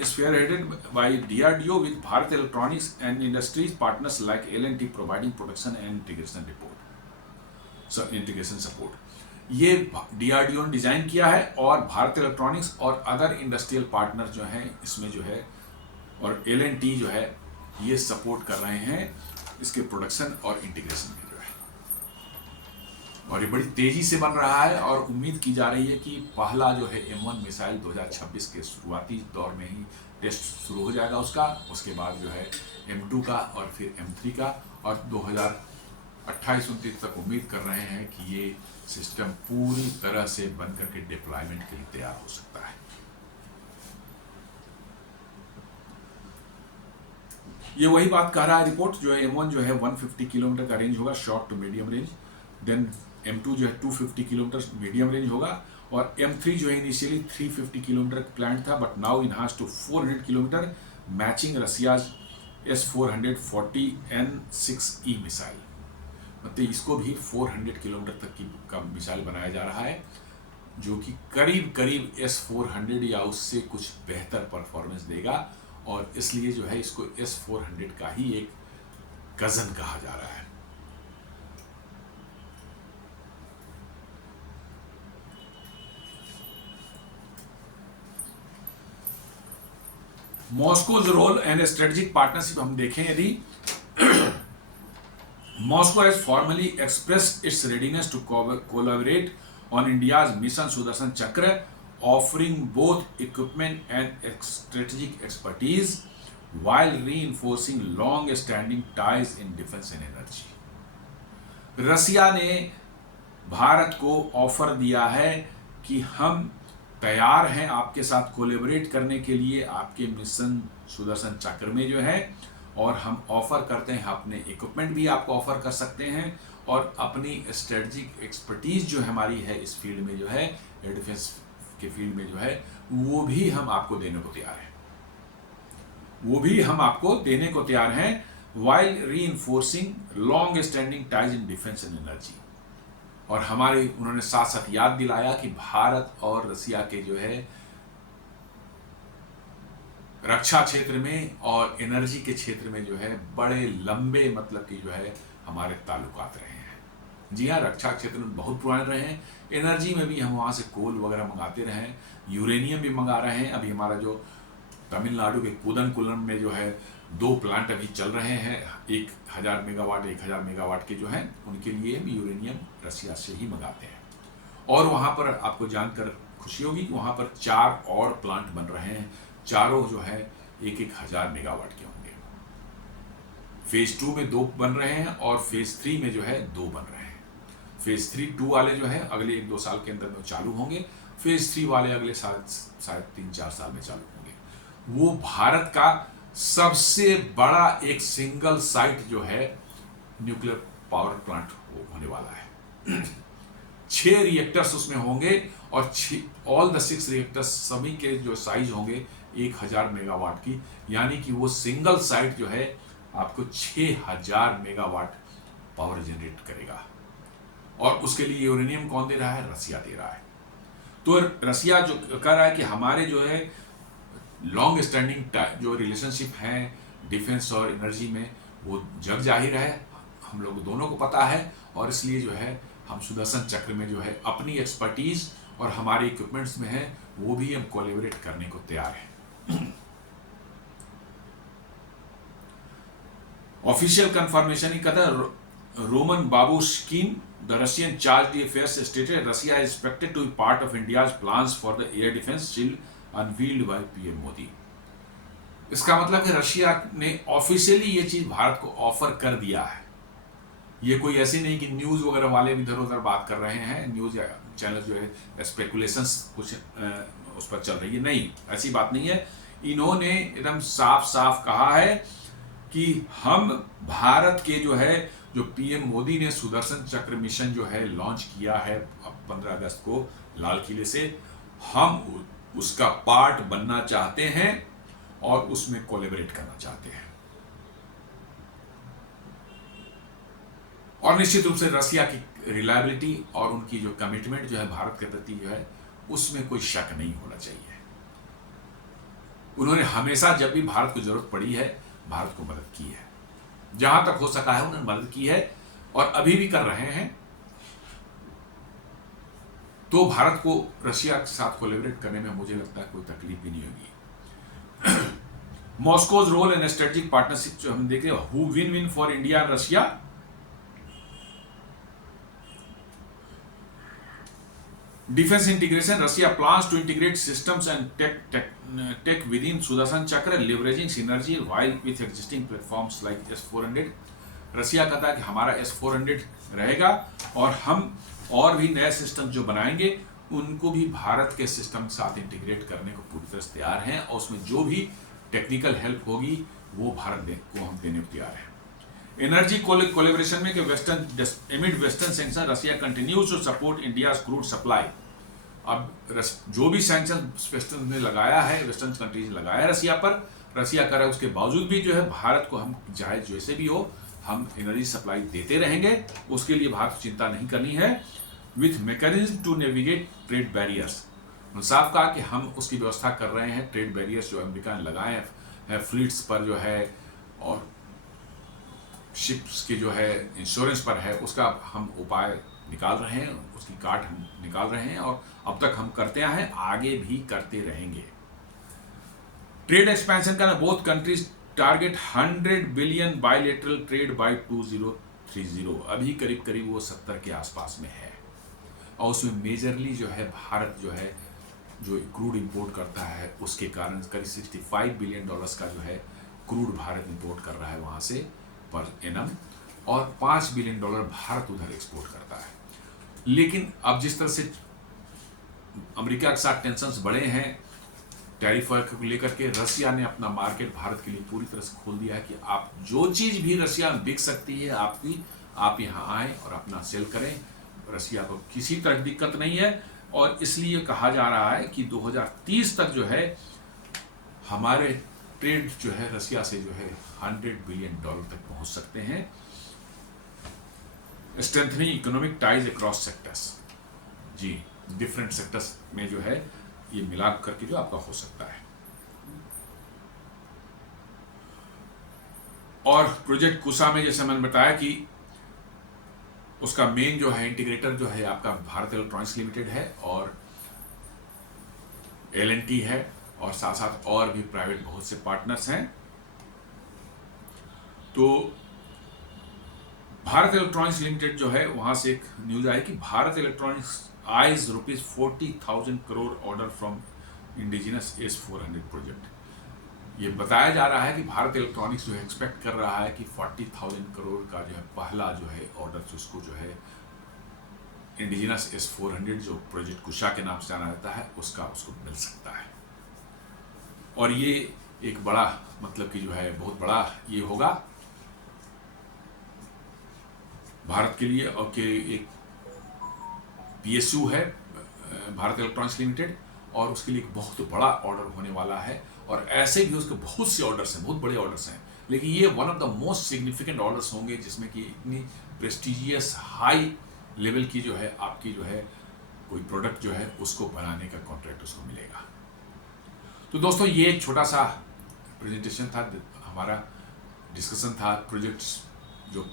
spearheaded by DRDO with Bharat Electronics and industries partners like L&T providing production and integration support. ये DRDO ने डिजाइन किया है और भारत इलेक्ट्रॉनिक्स और अदर इंडस्ट्रियल पार्टनर जो हैं इसमें जो है, और L&T जो है ये सपोर्ट कर रहे हैं इसके प्रोडक्शन और इंटीग्रेशन में जो है। और ये बड़ी तेजी से बन रहा है और उम्मीद की जा रही है कि पहला जो है M1 मिसाइल 2026 के शुरुआती दौर में ही टेस्ट शुरू हो जाएगा उसका, उसके बाद जो है M2 का और फिर M3 का, और 2028-29 तक उम्मीद कर रहे हैं कि ये सिस्टम पूरी तरह से बन करके डिप्लॉयमेंट के लिए तैयार हो सकता है। ये वही बात कह रहा है रिपोर्ट, जो है M1 जो है 150 किलोमीटर का रेंज होगा, short to medium range, then M2 जो है 250 किलोमीटर मीडियम रेंज होगा, और M3 जो है इनिशियली 350 किलोमीटर प्लान था but now enhance to 400 kilometre, matching Russia's S-440N6E missile. मतलब इसको भी 400 किलोमीटर तक का मिसाइल बनाया जा रहा है, जो कि करीब करीब S-400 या उससे कुछ बेहतर परफॉर्मेंस देगा, और इसलिए जो है इसको S-400 का ही एक कजन कहा जा रहा है। मॉस्कोज रोल एंड स्ट्रेटेजिक पार्टनरशिप हम देखें यदि, Moscow has formally expressed its readiness to collaborate on India's mission Sudarshan Chakra, offering both equipment and strategic expertise while reinforcing long-standing ties in defense and energy. रसिया ने भारत को offer दिया है कि हम तैयार हैं आपके साथ कोलैबोरेट करने के लिए आपके मिशन सुदर्शन चक्र में जो है, और हम ऑफर करते हैं अपने इक्विपमेंट भी आपको ऑफर कर सकते हैं, और अपनी स्ट्रेटजिक एक्सपर्टीज जो हमारी है इस फील्ड में जो है, एयर डिफेंस के फील्ड में जो है, वो भी हम आपको देने को तैयार हैं, वो भी हम आपको देने को तैयार हैं, while reinforcing long standing ties in defence and energy. और हमारे उन्होंने साथ साथ याद दिलाया कि भारत और रसिया के जो है रक्षा क्षेत्र में और एनर्जी के क्षेत्र में जो है बड़े लंबे मतलब कि जो है हमारे ताल्लुकात रहे हैं। जी हाँ, रक्षा क्षेत्र में बहुत पुराने रहे हैं, एनर्जी में भी हम वहाँ से कोल वगैरह मंगाते रहे हैं, यूरेनियम भी मंगा रहे हैं। अभी हमारा जो तमिलनाडु के कुदनकुलम में जो है 2 प्लांट अभी चल रहे हैं, 1000 मेगावाट 1000 मेगावाट के जो हैं, उनके लिए हम यूरेनियम रसिया से ही मंगाते हैं। और वहाँ पर आपको जानकर खुशी होगी कि वहाँ पर 4 और प्लांट बन रहे हैं, चारों जो है 1000 मेगावाट के होंगे। फेज 2 में 2 बन रहे हैं और फेज 3 में जो है 2 बन रहे हैं। फेज 3-2 वाले जो है अगले 1-2 साल के अंदर में चालू होंगे, फेज 3 वाले अगले शायद 3-4 साल में चालू होंगे। वो भारत का सबसे बड़ा एक सिंगल साइट जो है न्यूक्लियर पावर प्लांट होने वाला है। 6 रिएक्टर्स उसमें होंगे, और ऑल द 6 रिएक्टर्स सभी के जो साइज होंगे 1000 मेगावाट की, यानी कि वो सिंगल साइट जो है आपको 6000 मेगावाट पावर जनरेट करेगा। और उसके लिए यूरेनियम कौन दे रहा है? रसिया दे रहा है। तो रसिया जो कह रहा है कि हमारे जो है लॉन्ग स्टैंडिंग जो रिलेशनशिप हैं डिफेंस और एनर्जी में, वो जग जाहिर है, हम लोग दोनों को पता है, और इसलिए जो है हम सुदर्शन चक्र में जो है अपनी एक्सपर्टीज और हमारे इक्विपमेंट्स में है, वो भी हम कोलैबोरेट करने को तैयार हैं। ऑफिशियल कंफर्मेशन ही कहता है, Roman Babushkin the Russian chargé d'affaires stated Russia is expected to be part of India's plans for the air defence shield unveiled by PM Modi. इसका मतलब है रशिया ने ऑफिशियली ये चीज भारत को ऑफर कर दिया है। ये कोई ऐसी नहीं कि न्यूज वगैरह वाले इधर उधर बात कर रहे हैं, न्यूज चैनल जो है स्पेकुलेशंस कुछ उस पर चल रही है, नहीं, ऐसी बात नहीं है। इन्होंने एकदम साफ साफ कहा है कि हम भारत के जो है, जो पीएम मोदी ने सुदर्शन चक्र मिशन जो है लॉन्च किया है 15 अगस्त को लाल किले से, हम उसका पार्ट बनना चाहते हैं और उसमें कोलैबोरेट करना चाहते हैं। और निश्चित रूप से रसिया की रिलायबिलिटी और उनकी जो कमिटमेंट जो है भारत के प्रति जो है, उसमें कोई शक नहीं होना चाहिए। उन्होंने हमेशा जब भी भारत को जरूरत पड़ी है भारत को मदद की है, जहां तक हो सका है उन्होंने मदद की है, और अभी भी कर रहे हैं। तो भारत को रशिया के साथ कोलैबोरेट करने में मुझे लगता है कोई तकलीफ भी नहीं होगी। मॉस्कोज रोल इन स्ट्रेटेजिक पार्टनरशिप जो हम देखें, who win win for India and Russia. Defense integration, Russia plans to integrate systems and tech within Sudarshan Chakra, leveraging synergy while with existing platforms like S-400. रसिया कहता है कि हमारा S-400 रहेगा और हम और भी नए सिस्टम जो बनाएंगे उनको भी भारत के सिस्टम के साथ इंटीग्रेट करने को पूरी तरह से तैयार हैं और उसमें जो भी टेक्निकल हेल्प होगी वो भारत को हम देने को तैयार हैं। एनर्जी कोलैबोरेशन में कि amid western sanction Russia continues to support India crude supply. अब जो भी सैंक्शन वेस्टर्न ने लगाया है, वेस्टर्न कंट्रीज ने लगाया है रसिया पर, रसिया कर रहा है, उसके बावजूद भी जो है भारत को हम चाहे जैसे भी हो हम एनर्जी सप्लाई देते रहेंगे, उसके लिए भारत को चिंता नहीं करनी है। With mechanism to navigate trade barriers, साफ कहा कि हम उसकी व्यवस्था कर रहे हैं। ट्रेड बैरियर्स जो अमेरिका ने लगाए हैं फ्लीट्स पर जो है और शिप्स के जो है इंश्योरेंस पर है, उसका हम उपाय निकाल रहे हैं, उसकी काट हम निकाल रहे हैं और अब तक हम करते आए हैं, आगे भी करते रहेंगे। ट्रेड एक्सपेंशन का both countries target 100 billion bilateral trade by 2030। अभी करीब करीब वो 70 के आसपास में है और उसमें मेजरली जो है भारत जो है जो क्रूड इंपोर्ट करता है उसके कारण करीब $65 बिलियन का जो है क्रूड भारत इंपोर्ट कर रहा है वहाँ से पर एनम, और $5 बिलियन भारत उधर एक्सपोर्ट करता है। लेकिन अब जिस तरह से अमेरिका के साथ टेंशन्स बढ़े हैं टैरिफ को लेकर के, रसिया ने अपना मार्केट भारत के लिए पूरी तरह से खोल दिया है कि आप जो चीज़ भी रसिया में बिक सकती है आप यहाँ आएँ और अपना सेल करें। रसिया को किसी तरह की दिक्कत नहीं है और इसलिए कहा जा रहा है कि 2030 तक जो है हमारे ट्रेड जो है रसिया से जो है $100 बिलियन तक पहुंच सकते हैं। Strengthening economic ties across sectors, जी डिफरेंट सेक्टर्स में जो है ये मिला करके जो आपका हो सकता है। और प्रोजेक्ट कुशा में जैसे मैंने बताया कि उसका मेन जो है इंटीग्रेटर जो है आपका भारत इलेक्ट्रॉनिक्स लिमिटेड है और L&T है और साथ साथ और भी प्राइवेट बहुत से पार्टनर्स हैं। तो भारत इलेक्ट्रॉनिक्स लिमिटेड जो है वहां से एक न्यूज आई कि Bharat electronics eyes ₹40,000 crore order from indigenous S-400 project. ये बताया जा रहा है कि भारत इलेक्ट्रॉनिक्स जो है एक्सपेक्ट कर रहा है कि 40,000 करोड़ का जो है पहला जो है ऑर्डर उसको जो है इंडिजिनस S-400 जो प्रोजेक्ट कुशा के नाम से जाना जाता है उसको मिल सकता है। और ये एक बड़ा मतलब कि जो है बहुत बड़ा ये होगा भारत के लिए। और के एक PSU है भारत इलेक्ट्रॉनिक्स लिमिटेड और उसके लिए एक बहुत बड़ा ऑर्डर होने वाला है और ऐसे भी उसके बहुत से ऑर्डर्स हैं, बहुत बड़े ऑर्डर्स हैं, लेकिन ये one of the most significant orders होंगे जिसमें कि इतनी प्रेस्टिजियस हाई लेवल की जो है आपकी जो है कोई प्रोडक्ट जो है उसको बनाने का कॉन्ट्रैक्ट उसको मिलेगा। तो दोस्तों ये एक छोटा सा प्रेजेंटेशन था, हमारा डिस्कशन था प्रोजेक्ट्स जो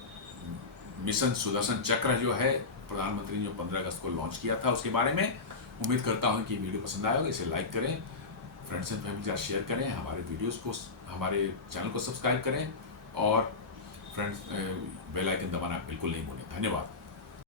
मिशन सुदर्शन चक्र जो है प्रधानमंत्री ने जो 15 अगस्त को लॉन्च किया था उसके बारे में। उम्मीद करता हूँ कि वीडियो पसंद आया होगा, इसे लाइक करें, फ्रेंड्स एंड फैमिली के साथ शेयर करें, हमारे वीडियोस को हमारे चैनल को सब्सक्राइब करें और फ्रेंड्स बेल आइकन दबाना बिल्कुल नहीं भूलें। धन्यवाद।